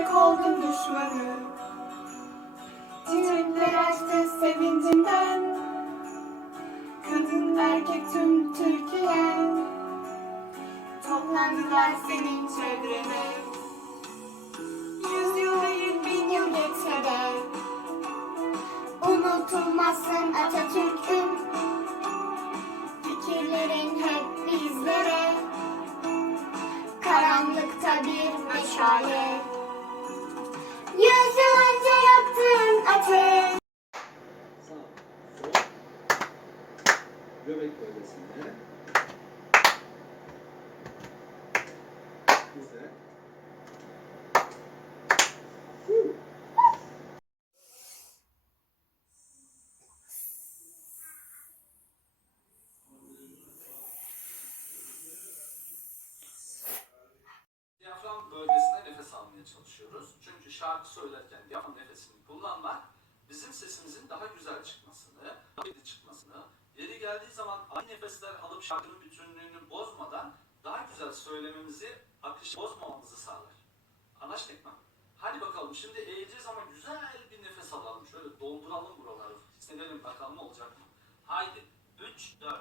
Melek oldum düşmanı Çiçekler açtı sevincinden. Kadın erkek tüm Türkiye. Toplandılar senin çevrene. Yüz yıl değil bin yıl geçse de Unutulmazsın Atatürk'ün Fikirlerin hep bizlere. Karanlıkta bir meşale göbek bölgesinde. Bölgesine nefes almaya çalışıyoruz. Çünkü şarkı söylerken diyafram nefesini kullanmak yeri geldiği zaman aynı nefesler alıp şarkının bütünlüğünü bozmadan daha güzel söylememizi, akışı bozmamamızı sağlar. Anlaştık mı? Hadi bakalım şimdi eğileceğiz ama güzel bir nefes alalım. Şöyle dolduralım buraları. Hissedelim bakalım ne olacak mı? Haydi. 3, 4.